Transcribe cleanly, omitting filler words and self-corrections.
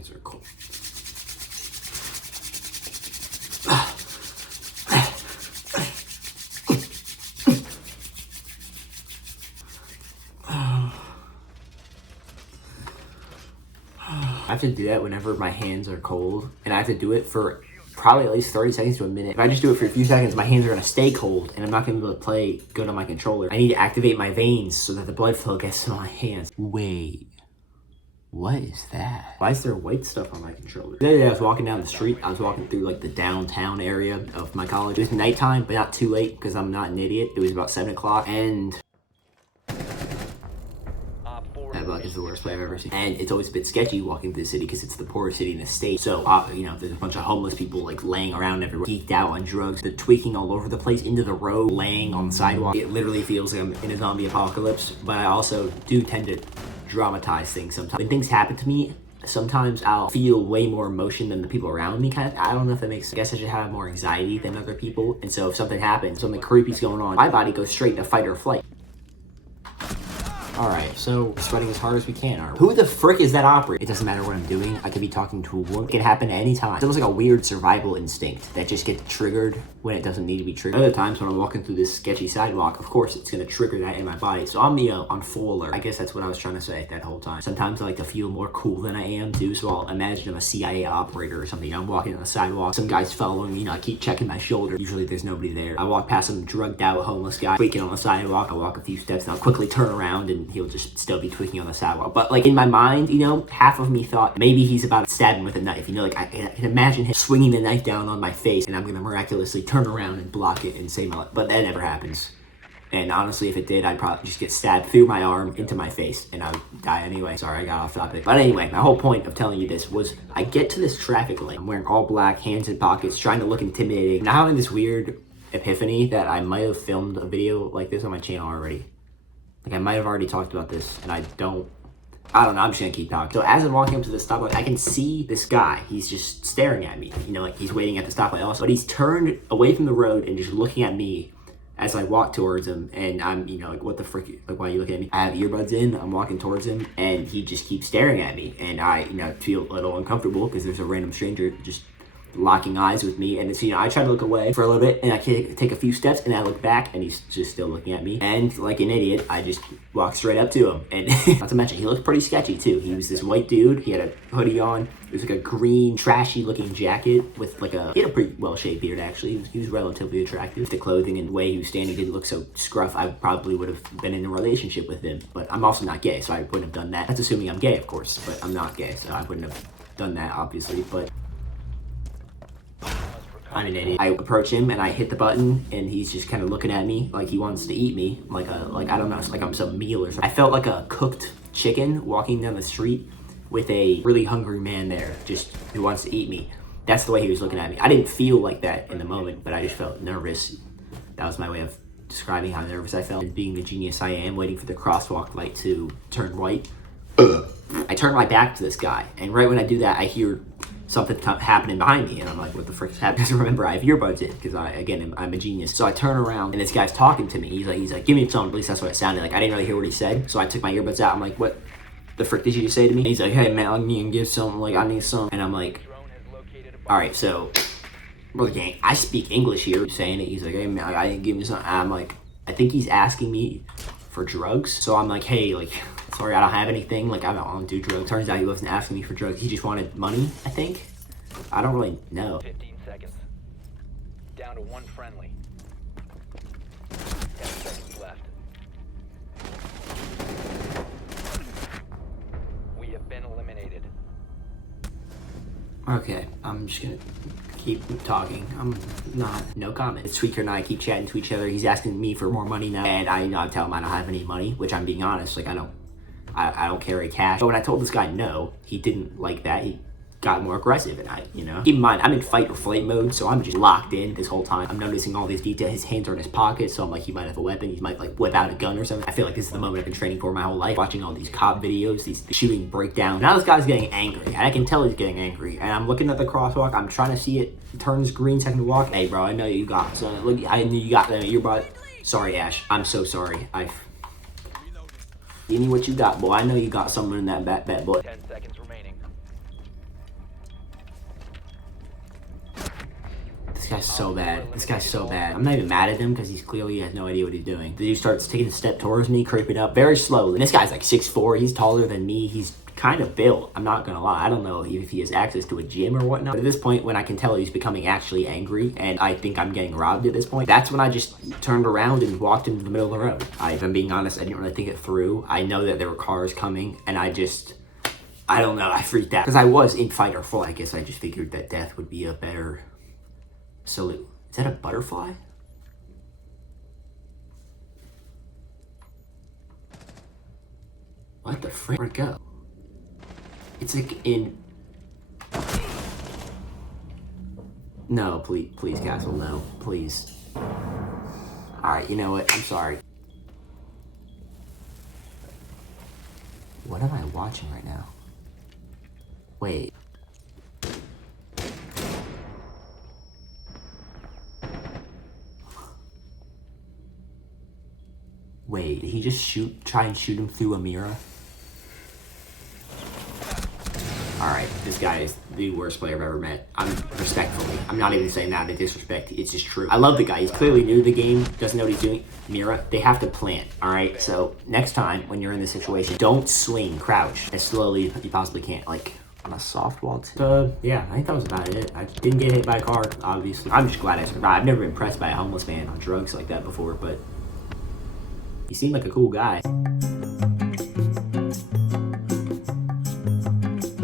hands are cold. I have to do that whenever my hands are cold, and I have to do it for probably at least 30 seconds to a minute. If I just do it for a few seconds, my hands are gonna stay cold, and I'm not gonna be able to play good on my controller. I need to activate my veins so that the blood flow gets to my hands. Wait, what is that? Why is there white stuff on my controller? The other day I was walking down the street. I was walking through like the downtown area of my college. It was nighttime, but not too late because I'm not an idiot. It was about 7 o'clock, and that bug is the worst play I've ever seen. And it's always a bit sketchy walking through the city because it's the poorest city in the state. So, you know, there's a bunch of homeless people like laying around everywhere, geeked out on drugs. They're tweaking all over the place, into the road, laying on the sidewalk. It literally feels like I'm in a zombie apocalypse, but I also do tend to dramatize things sometimes. When things happen to me, sometimes I'll feel way more emotion than the people around me. I don't know if that makes sense. I guess I should have more anxiety than other people. And so if something happens, something creepy's going on, my body goes straight to fight or flight. Alright, so sweating as hard as we can. Who the frick is that operator? It doesn't matter what I'm doing. I could be talking to a woman. It can happen at any time. It's almost like a weird survival instinct that just gets triggered when it doesn't need to be triggered. Other times when I'm walking through this sketchy sidewalk, of course it's going to trigger that in my body. So I'm, on full alert. I guess that's what I was trying to say that whole time. Sometimes I like to feel more cool than I am too. So I'll imagine I'm a CIA operator or something. I'm walking on the sidewalk. Some guy's following me. I keep checking my shoulder. Usually there's nobody there. I walk past some drugged out homeless guy tweaking on the sidewalk. I walk a few steps and I'll quickly turn around and he'll just still be tweaking on the sidewalk. But like in my mind, half of me thought maybe he's about to stab him with a knife. Like I can imagine him swinging the knife down on my face and I'm gonna miraculously turn around and block it and save my life. But that never happens. And honestly, if it did, I'd probably just get stabbed through my arm into my face and I would die anyway. Sorry, I got off topic. But anyway, my whole point of telling you this was I get to this traffic light. I'm wearing all black, hands in pockets, trying to look intimidating. Now having this weird epiphany that I might have filmed a video like this on my channel already. Like I might have already talked about this and I don't know, I'm just gonna keep talking. So as I'm walking up to the stoplight, I can see this guy. He's just staring at me, like he's waiting at the stoplight also. But he's turned away from the road and just looking at me as I walk towards him. And I'm, like, what the frick, like, why are you looking at me? I have earbuds in, I'm walking towards him and he just keeps staring at me. And I, feel a little uncomfortable because there's a random stranger just locking eyes with me, and it's, I try to look away for a little bit and I take a few steps and I look back and he's just still looking at me, and like an idiot I just walk straight up to him. And not to mention he looked pretty sketchy too. He was this white dude, he had a hoodie on, it was like a green trashy looking jacket with like he had a pretty well shaped beard actually. He was relatively attractive. The clothing and the way he was standing didn't look so scruff. I probably would have been in a relationship with him, but I'm also not gay, so I wouldn't have done that. That's assuming I'm gay, of course, but I'm not gay, so I wouldn't have done that obviously. But I'm an idiot. I approach him and I hit the button and he's just kind of looking at me like he wants to eat me, like I don't know, it's like I'm some meal or something. I felt like a cooked chicken walking down the street with a really hungry man there just who wants to eat me. That's the way he was looking at me. I didn't feel like that in the moment, but I just felt nervous. That was my way of describing how nervous I felt. And being the genius I am, waiting for the crosswalk light to turn white, I turn my back to this guy, and right when I do that, I hear something happening behind me, and I'm like, what the frick is happening? Because remember, I have earbuds in, because I'm a genius. So I turn around, and this guy's talking to me. He's like, give me some. At least that's what it sounded like. I didn't really hear what he said, so I took my earbuds out. I'm like, what the frick did you just say to me? And he's like, hey man, I need to give some. Like, I need some. And I'm like, all right, so, brother gang, I speak English here. Saying it, he's like, hey man, I didn't give me some. And I'm like, I think he's asking me for drugs. So I'm like, hey, like, sorry, I don't have anything. Like, I don't do drugs. Turns out he wasn't asking me for drugs. He just wanted money, I think. I don't really know. 15 seconds. Down to one friendly. 10 seconds left. We have been eliminated. Okay, I'm just gonna keep talking. I'm not, no comment. Tweaker and I keep chatting to each other. He's asking me for more money now, and I tell him I don't have any money, which I'm being honest. Like, I don't carry cash. But when I told this guy no, he didn't like that. He got more aggressive, and keep in mind, I'm in fight or flight mode, so I'm just locked in this whole time. I'm noticing all these details. His hands are in his pockets, so I'm like, he might have a weapon. He might like whip out a gun or something. I feel like this is the moment I've been training for my whole life, watching all these cop videos, these shooting breakdowns. Now this guy's getting angry, and I can tell he's getting angry, and I'm looking at the crosswalk. I'm trying to see it turns green second to walk. Hey bro, I know you got some. Look, I knew you got them in your butt. Sorry Ash, I'm so sorry. Give me what you got, boy. I know you got something in that boy. 10 seconds remaining. guy's so bad. This guy's so bad. I'm not even mad at him because he's clearly has no idea what he's doing. The dude starts taking a step towards me, creeping up very slowly. And this guy's like 6'4". He's taller than me. He's kind of built. I'm not gonna lie. I don't know if he has access to a gym or whatnot. But at this point, when I can tell he's becoming actually angry and I think I'm getting robbed at this point, that's when I just turned around and walked into the middle of the road. If I'm being honest, I didn't really think it through. I know that there were cars coming and I don't know, I freaked out. Because I was in fight or flight. I guess I just figured that death would be a better salute. Is that a butterfly? What the frick? Where'd it go? It's like in... No, please, Castle, no. Please. Alright, you know what? I'm sorry. What am I watching right now? Wait. Wait, did he just try and shoot him through a mirror? Alright, this guy is the worst player I've ever met. Respectfully. I'm not even saying that in disrespect. It's just true. I love the guy. He's clearly new to the game. Doesn't know what he's doing. Mira, they have to plant. Alright, so next time when you're in this situation, don't swing, crouch as slowly as you possibly can. Like on a softball too. Yeah, I think that was about it. I didn't get hit by a car, obviously. I'm just glad I survived. I've never been impressed by a homeless man on drugs like that before, but he seemed like a cool guy.